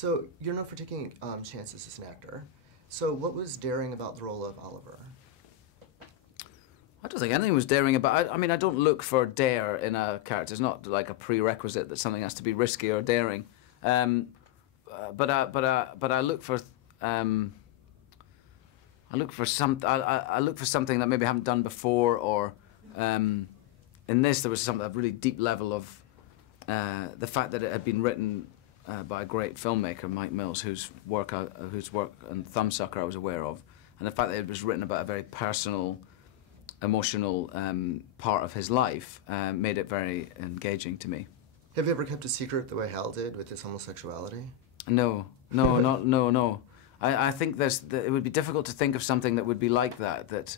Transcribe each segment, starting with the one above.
So you're known for taking chances as an actor. So what was daring about the role of Oliver? I don't think anything was daring about it. I mean, I don't look for dare in a character. It's not like a prerequisite that something has to be risky or daring. But I look for I look for something that maybe I haven't done before, or in this there was a really deep level of the fact that it had been written by a great filmmaker, Mike Mills, whose work and Thumbsucker I was aware of, and the fact that it was written about a very personal, emotional part of his life made it very engaging to me. Have you ever kept a secret the way Hal did with his homosexuality? No. I think it would be difficult to think of something that would be like that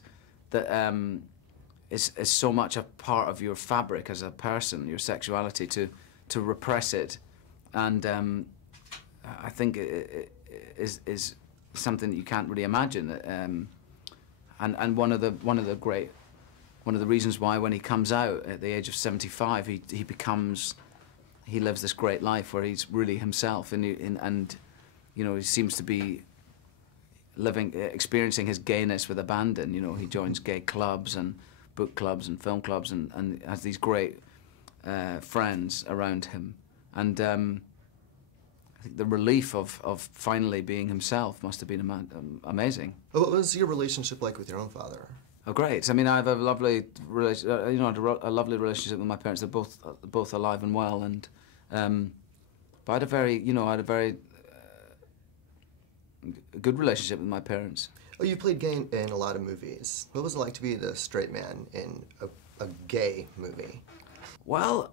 is so much a part of your fabric as a person, your sexuality, to repress it, and I think it is something that you can't really imagine. And one of the reasons why when he comes out at the age of 75, he lives this great life where he's really himself, and you know, he seems to be experiencing his gayness with abandon. You know, he joins gay clubs and book clubs and film clubs and has these great friends around him. And I think the relief of finally being himself must have been amazing. What was your relationship like with your own father? Oh, great. I mean, I have a lovely a lovely relationship with my parents. They're both alive and well, and but I had a very good relationship with my parents. Oh, you played gay in a lot of movies. What was it like to be the straight man in a gay movie? Well,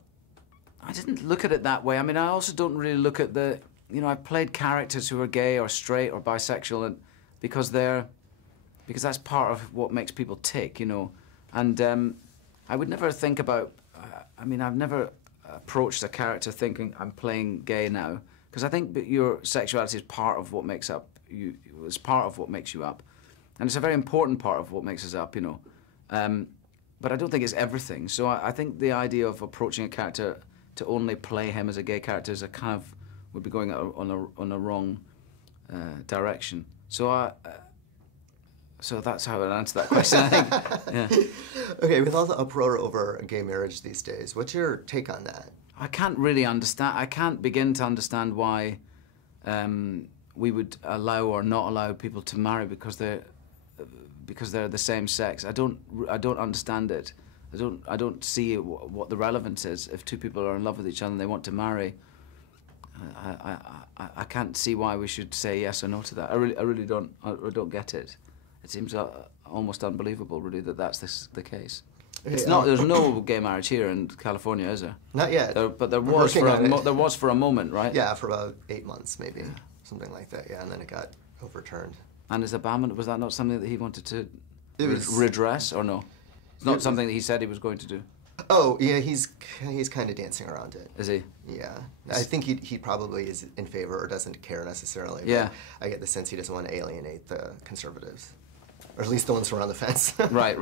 I didn't look at it that way. I mean, I also don't really look at I've played characters who are gay or straight or bisexual, and because that's part of what makes people tick, you know. And I would never think about, I've never approached a character thinking I'm playing gay now, because I think that your sexuality is part of what makes up you. It's part of what makes you up, and it's a very important part of what makes us up, you know. But I don't think it's everything. So I think the idea of approaching a character to only play him as a gay character is would be going on a wrong direction. So that's how I answer that question, I think. Yeah. Okay, with all the uproar over gay marriage these days, what's your take on that? I can't really understand. I can't begin to understand why we would allow or not allow people to marry because they're the same sex. I don't understand it. I don't see what the relevance is if two people are in love with each other and they want to marry. I can't see why we should say yes or no to that. I really don't get it. It seems almost unbelievable, really, that that's the case. It's not. There's no gay marriage here in California, is there? Not yet. But there was for a moment, right? Yeah, for about 8 months, maybe, something like that. Yeah, and then it got overturned. And his abandonment, was that not something that he wanted to redress, or no? It's not something that he said he was going to do. Oh yeah, he's kind of dancing around it. Is he? Yeah, I think he probably is in favor or doesn't care necessarily. Yeah. I get the sense he doesn't want to alienate the conservatives, or at least the ones who are on the fence. Right.